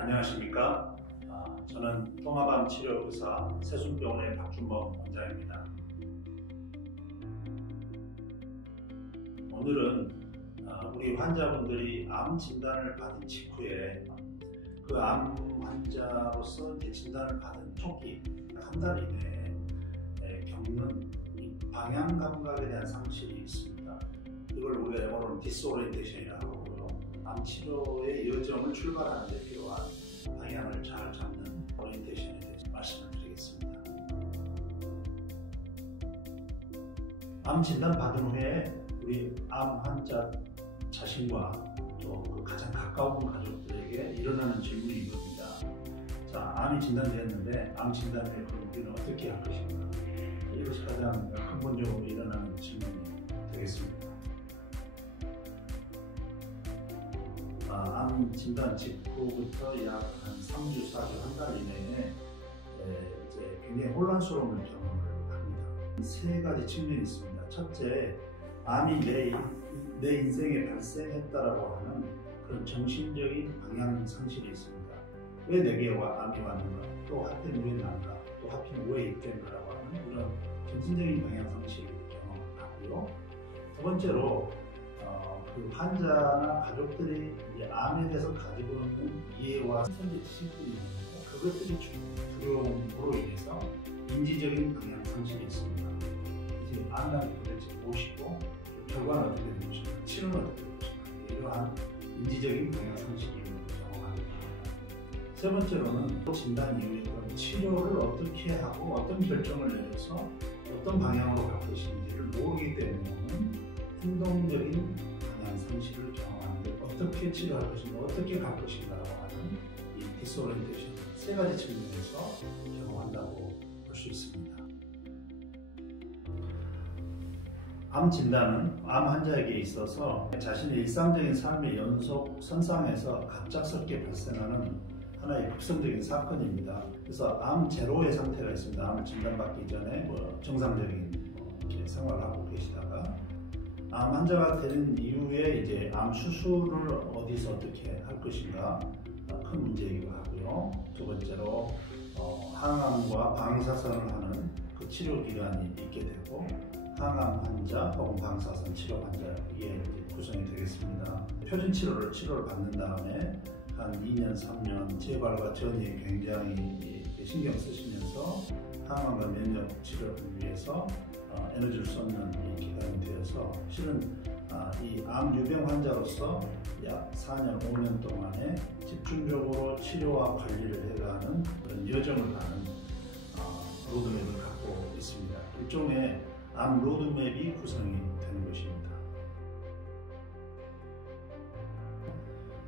안녕하십니까? 저는 통합암 치료 의사 세순병원의 박준범 원장입니다. 오늘은 우리 환자분들이 암 진단을 받은 직후에 그 암 환자로서 진단을 받은 초기 한 달 이내에 겪는 방향 감각에 대한 상실이 있습니다. 이걸 우리가 영어로는 디스오리엔테이션이라고 하고요. 암 치료의 여정을 출발하는 데 필요한 방향을 잘 잡는 오리엔테이션에 대해서 말씀을 드리겠습니다. 암 진단 받은 후에 우리 암 환자 자신과 또 그 가장 가까운 가족들에게 일어나는 질문이 이겁니다. 자, 암이 진단되었는데 암 진단 후에 그럼 우리는 어떻게 할 것인가? 이것이 가장 근본적으로 일어나는 질문이 되겠습니다. 암 진단 직후부터 약 한 3주, 4주, 한 달 이내에 이제 굉장히 혼란스러움을 경험을 합니다. 세 가지 측면이 있습니다. 첫째, 암이 내 인생에 발생했다라고 하는 그런 정신적인 방향 상실이 있습니다. 왜 내게 암이 왔는가? 또 하필 왜 난가? 또 하필 왜 있겠는가라고 하는 그런 정신적인 방향 상실을 경험하고요. 두 번째로 그 환자나 가족들이 이제 암에 대해서 가지고 있는 이해와 현재 지식들이 있는데 그것들이 두려움으로 인해서 인지적인 방향 상실이 있습니다. 이제 암이라는 게 도대체 무엇이고 결과는 어떻게 될 것인가, 치료는 어떻게 될 것인가, 이러한 인지적인 방향 상실이 경험하게 됩니다. 세 번째로는 진단 이후에 치료를 어떻게 하고 어떤 결정을 내려서 어떤 방향으로 갈 것인지를 모르기 때문에는 행동적인 방향 상실을 경험하는데 어떻게 치료할 것인가, 어떻게 갈 것인가라고 하는 이 디스오리엔테이션 세 가지 측면에서 경험한다고 볼 수 있습니다. 암 진단은 암 환자에게 있어서 자신의 일상적인 삶의 연속 선상에서 갑작스럽게 발생하는 하나의 극성적인 사건입니다. 그래서 암 제로의 상태가 있습니다. 암을 진단받기 전에 정상적인 이렇게 생활을 하고 계시다가 암 환자가 되는 이후에 이제 암 수술을 어디서 어떻게 할 것인가 큰 문제이기도 하고요. 두 번째로 항암과 방사선을 하는 그 치료 기간이 있게 되고 항암 환자 혹은 방사선 치료 환자에 구성이 되겠습니다. 표준 치료를 받는 다음에 한 2년, 3년 재발과 전이에 굉장히 신경 쓰시면서 항암과 면역 치료를 위해서 에너지를 쏟는 이 기간이 되어서 실은 이 암 유병 환자로서 약 4년, 5년 동안에 집중적으로 치료와 관리를 해가는 그런 여정을 가는 로드맵을 갖고 있습니다. 일종의 암 로드맵이 구성이 되는 것입니다.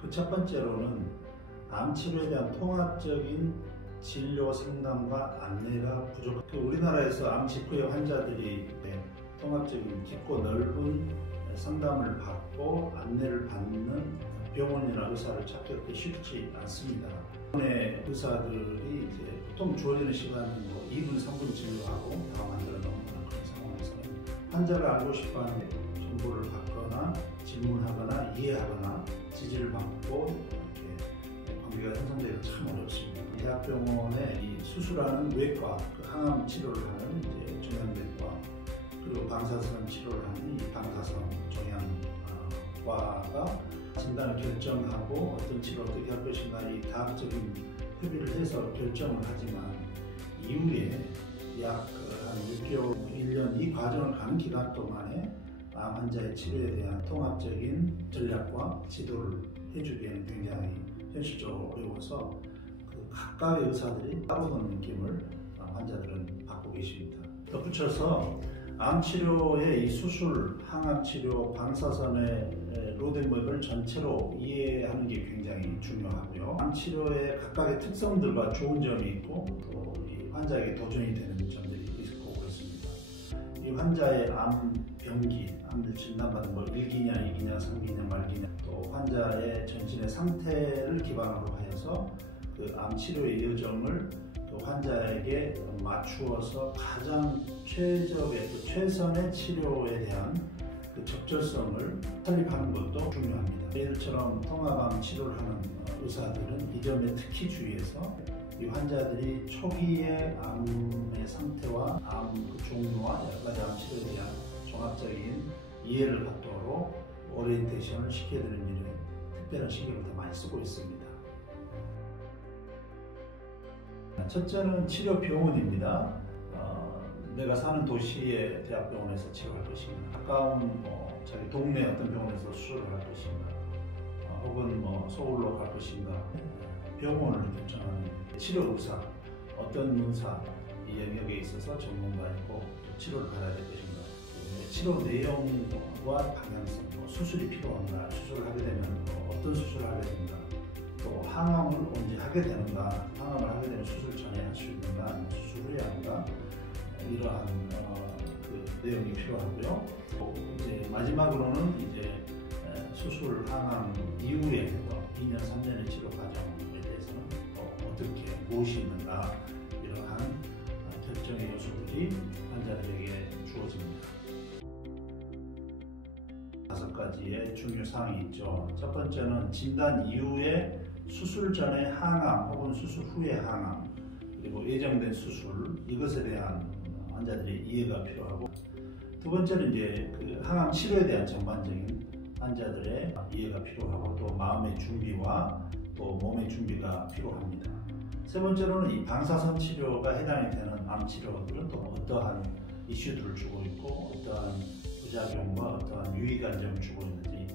그 첫 번째로는 암 치료에 대한 통합적인 진료 상담과 안내가 부족합니다. 우리나라에서 암 직후의 환자들이 통합적인 깊고 넓은 상담을 받고 안내를 받는 병원이나 의사를 찾기 쉽지 않습니다. 병원의 의사들이 이제 보통 주어지는 시간은 2분, 3분 진료하고 다음 환자를 넘어가는 그런 상황에서 환자가 알고 싶어하는 정보를 받거나 질문하거나 이해하거나 지지를 받고 이렇게 관계가 형성되기가 참 어렵습니다. 대학병원에 이 수술하는 외과, 그 항암 치료를 하는 이제 종양내과, 그리고 방사선 치료를 하는 이 방사선 종양과가 진단을 결정하고 어떤 치료를 어떻게 할 것인가 이 다학적인 협의를 해서 결정을 하지만 이후에 약 한 6개월, 1년 이 과정을 가는 기간 동안에 암 환자의 치료에 대한 통합적인 전략과 지도를 해주기에는 굉장히 현실적으로 어려워서 그 각각의 의사들이 따로 노는 느낌을 환자들은 받고 계십니다. 덧붙여서 암 치료의 이 수술, 항암 치료, 방사선의 로드맵을 전체로 이해하는 게 굉장히 중요하고요. 암 치료의 각각의 특성들과 좋은 점이 있고 또 이 환자에게 도전이 되는 점들이 있고 그렇습니다. 이 환자의 암 병기, 암을 진단받은 1기냐, 2기냐, 3기냐, 말기냐, 또 환자의 전신의 상태를 기반으로 하여서 그 암 치료의 여정을 또 환자에게 맞추어서 가장 최선의 치료에 대한 그 적절성을 설립하는 것도 중요합니다. 예를처럼 통합암 치료를 하는 의사들은 이 점에 특히 주의해서 이 환자들이 초기의 암의 상태와 암 그 종류와 여러 가지 암 치료에 대한 종합적인 이해를 갖도록 오리엔테이션을 시켜야 되는 일에 특별한 신경을 더 많이 쓰고 있습니다. 첫째는 치료 병원입니다. 내가 사는 도시의 대학병원에서 치료할 것인가, 가까운 자기 동네 어떤 병원에서 수술을 할 것인가, 혹은 서울로 갈 것인가, 병원을 결정하는 치료 의사, 어떤 의사 이 영역에 있어서 전문가이고 치료를 받아야 될 것인가, 치료 내용과 방향성, 수술이 필요한가, 수술을 하게 되면 어떤 수술을 하게 된가, 또 항암을 언제 하게 되는가, 항암을 하게 되면 수술 전에 할 수 있는가, 아니면 수술 후에 하는가, 이러한 그 내용이 필요하고요. 또 이제 마지막으로는 이제 수술 항암 이후에 2년, 3년의 치료 과정에 대해서는 어떻게 무엇이 있는가, 이러한 결정의 요소들이 환자들에게 주어집니다. 5가지의 중요 사항이 있죠. 첫 번째는 진단 이후에 수술 전에 항암 혹은 수술 후에 항암, 그리고 예정된 수술, 이것에 대한 환자들의 이해가 필요하고, 두 번째는 이제 그 항암 치료에 대한 전반적인 환자들의 이해가 필요하고, 또 마음의 준비와 또 몸의 준비가 필요합니다. 세 번째로는 이 방사선 치료가 해당이 되는 암 치료들은 또 어떠한 이슈들을 주고 있고, 어떠한 부작용과 어떠한 유의관점을 주고 있는지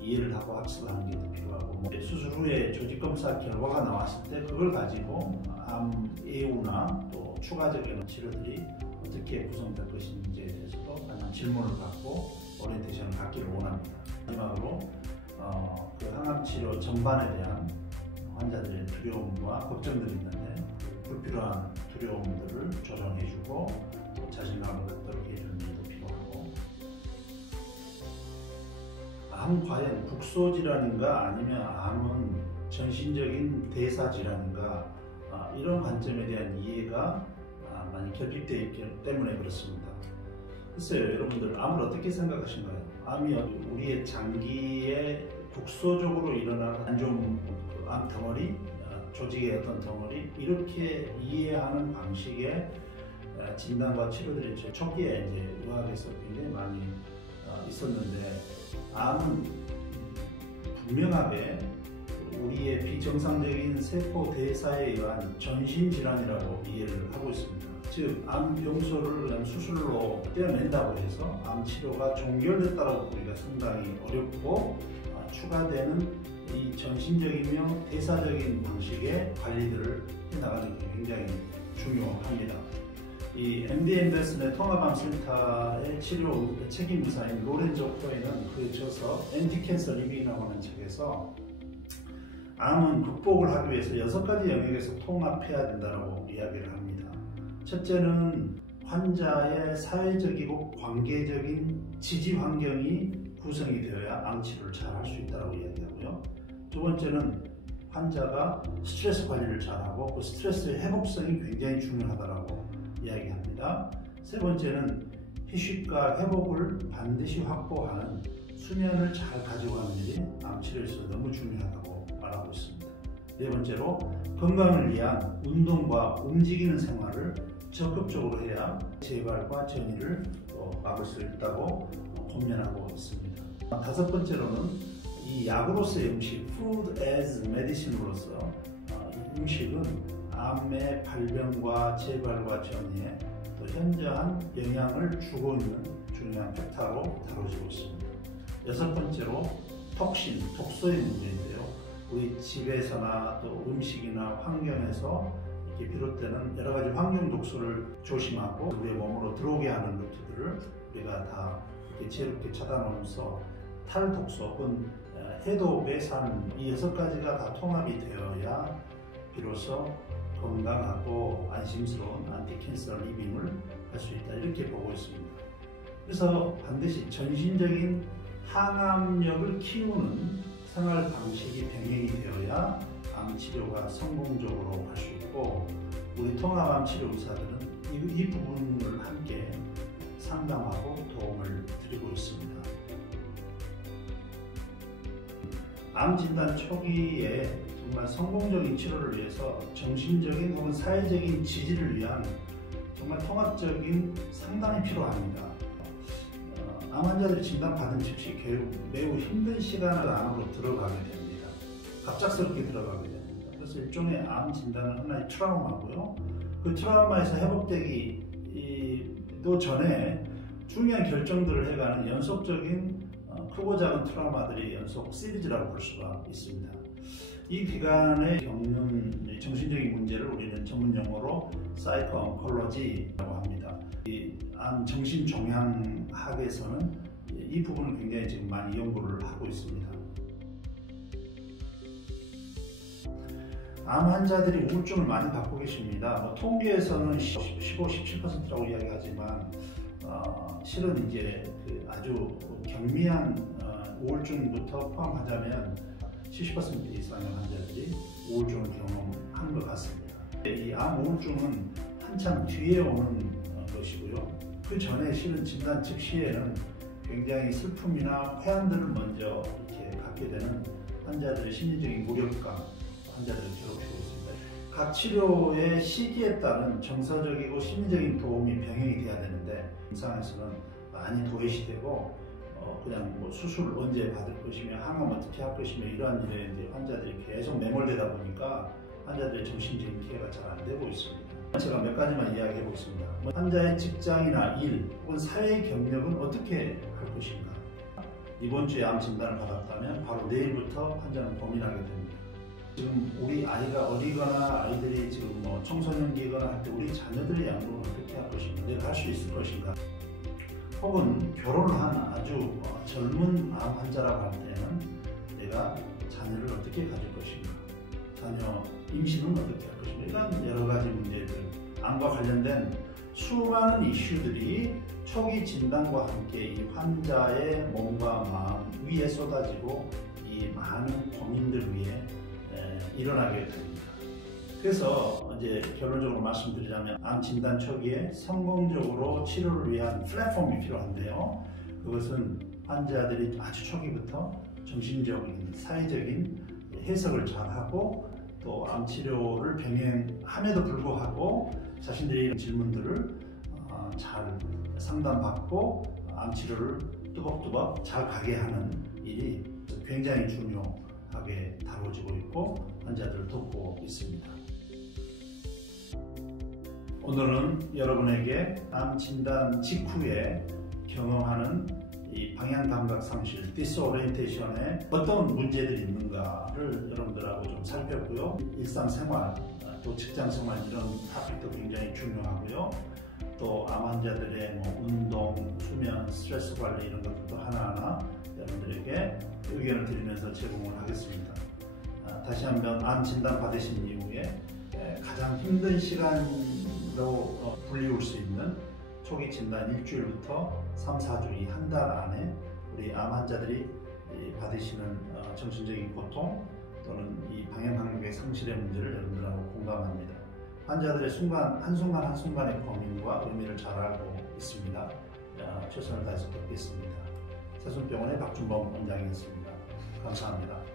이해를 하고 학습하는 게 더 필요하고, 수술 후에 조직검사 결과가 나왔을 때 그걸 가지고 암 예후나 또 추가적인 치료들이 어떻게 구성될 것인지에 대해서도 많은 질문을 받고 오리엔테이션을 받기를 원합니다. 마지막으로 그 항암 치료 전반에 대한 환자들의 두려움과 걱정들이 있는데, 불필요한 두려움들을 조정해주고 자신감을 갖도록 해주는 일도 필요하고, 암 과연 국소질환인가 아니면 암은 전신적인 대사질환인가, 이런 관점에 대한 이해가 많이 결핍되어 있기 때문에 그렇습니다. 글쎄요, 여러분들 암을 어떻게 생각하신가요? 암이 우리의 장기에 국소적으로 일어나는 안 좋은 암 덩어리, 조직의 어떤 덩어리, 이렇게 이해하는 방식의 진단과 치료들이 초기에 이제 의학에서 굉장히 많이 있었는데, 암은 분명하게 우리의 비정상적인 세포 대사에 의한 전신 질환이라고 이해를 하고 있습니다. 즉, 암 병소를 그냥 수술로 떼어낸다고 해서 암 치료가 종결됐다고 보기가 상당히 어렵고, 추가되는 이 전신적이며 대사적인 방식의 관리들을 해나가는 게 굉장히 중요합니다. 이 MD 앤더슨의 통합암센터의 치료 책임 의사인 로렌조 코엔은 그에 져서 엔티캔서 리빙이라고 하는 책에서 암은 극복을 하기 위해서 6가지 영역에서 통합해야 된다고 이야기를 합니다. 첫째는 환자의 사회적이고 관계적인 지지 환경이 구성이 되어야 암 치료를 잘 할 수 있다고 이야기하고요. 두 번째는 환자가 스트레스 관리를 잘하고 그 스트레스의 회복성이 굉장히 중요하다고 이야기합니다. 세 번째는 휴식과 회복을 반드시 확보하는 수면을 잘 가지고 가는 일이 암 치료에서 너무 중요하다고 말하고 있습니다. 네 번째로 건강을 위한 운동과 움직이는 생활을 적극적으로 해야 재발과 전이를 막을 수 있다고 권면하고 있습니다. 다섯 번째로는 이 약으로서의 음식, Food as Medicine으로서 이 음식은 암의 발병과 재발과 전이에 또 현저한 영향을 주고 있는 중요한 팩터로 다뤄지고 있습니다. 여섯 번째로 톡신, 독소의 문제인데요. 우리 집에서나 또 음식이나 환경에서 이렇게 비롯되는 여러 가지 환경 독소를 조심하고 우리의 몸으로 들어오게 하는 루트들을 우리가 다 이렇게 지혜롭게 차단하면서 탈독소 혹은 해독외산 이 6가지가 다 통합이 되어야 비로소 건강하고 안심스러운 안티캔서 리빙을 할 수 있다, 이렇게 보고 있습니다. 그래서 반드시 전신적인 항암력을 키우는 생활 방식이 병행이 되어야 암 치료가 성공적으로 할 수 있고, 우리 통합암 치료 의사들은 이 부분을 함께 상담하고 도움을 드리고 있습니다. 암 진단 초기에 정말 성공적인 치료를 위해서 정신적인 혹은 사회적인 지지를 위한 정말 통합적인 상담이 필요합니다. 암 환자들이 진단받은 즉시 매우 힘든 시간을 안으로 들어가게 됩니다. 갑작스럽게 들어가게 됩니다. 그래서 일종의 암 진단은 하나의 트라우마고요. 그 트라우마에서 회복되기도 전에 중요한 결정들을 해가는 연속적인 크고 작은 트라우마들이 연속 시리즈라고 볼 수가 있습니다. 이 기간에 겪는 정신적인 문제를 우리는 전문 용어로 사이코 옹콜로지라고 합니다. 이 암 정신종양학에서는 이 부분을 굉장히 지금 많이 연구를 하고 있습니다. 암 환자들이 우울증을 많이 갖고 계십니다. 통계에서는 15-17%라고 이야기하지만 실은 이제 아주 경미한 우울증부터 포함하자면 70% 이상의 환자들이 우울증을 경험하는 것 같습니다. 이 암 우울증은 한참 뒤에 오는 것이고요. 그 전에 실은 진단 즉시에는 굉장히 슬픔이나 회한들을 먼저 이렇게 갖게 되는 환자들의 심리적인 무력감, 환자들을 괴롭히고 있습니다. 각 치료의 시기에 따른 정서적이고 심리적인 도움이 병행이 돼야 되는데 임상에서는 많이 도외시되고 그냥 뭐 수술 언제 받을 것이며 항암 어떻게 할 것이며 이러한 일에 이제 환자들이 계속 매몰되다 보니까 환자들의 정신적인 케어가 잘 안 되고 있습니다. 제가 몇 가지만 이야기해 보겠습니다. 환자의 직장이나 일 혹은 사회 경력은 어떻게 할 것인가? 이번 주에 암 진단을 받았다면 바로 내일부터 환자는 고민하게 됩니다. 지금 우리 아이가 어리거나 아이들이 지금 뭐 청소년기거나 할 때 우리 자녀들의 양육은 어떻게 할 것인가? 내가 할 수 있을 것인가? 혹은 결혼을 한 아주 젊은 암 환자라고 할 때는 내가 자녀를 어떻게 가질 것인가? 자녀 임신은 어떻게 할 것인가? 이런 여러 가지 문제들, 암과 관련된 수많은 이슈들이 초기 진단과 함께 이 환자의 몸과 마음 위에 쏟아지고 이 많은 고민들 위에 일어나게 됩니다. 그래서 이제 결론적으로 말씀드리자면 암 진단 초기에 성공적으로 치료를 위한 플랫폼이 필요한데요. 그것은 환자들이 아주 초기부터 정신적인, 사회적인 해석을 잘하고 또 암 치료를 병행함에도 불구하고 자신들의 질문들을 잘 상담받고 암 치료를 뚜벅뚜벅 잘 가게 하는 일이 굉장히 중요하게 다뤄지고 있고 환자들을 돕고 있습니다. 오늘은 여러분에게 암 진단 직후에 경험하는 이 방향 감각 상실, 디스오리엔테이션에 어떤 문제들이 있는가를 여러분들하고 좀 살폈고요. 일상생활, 또 직장생활 이런 토픽도 굉장히 중요하고요. 또 암 환자들의 운동, 수면, 스트레스 관리 이런 것들도 하나하나 여러분들에게 의견을 드리면서 제공을 하겠습니다. 다시 한번 암 진단 받으신 이후에 가장 힘든 시간으로 불리울 수 있는 초기 진단 일주일부터 3-4주 이 한 달 안에 우리 암 환자들이 받으시는 정신적인 고통 또는 이 방향 감각의 상실의 문제를 여러분들하고 공감합니다. 환자들의 한순간의 고민과 의미를 잘 알고 있습니다. 최선을 다해서 돕겠습니다. 세손병원의 박준범 원장이었습니다. 감사합니다.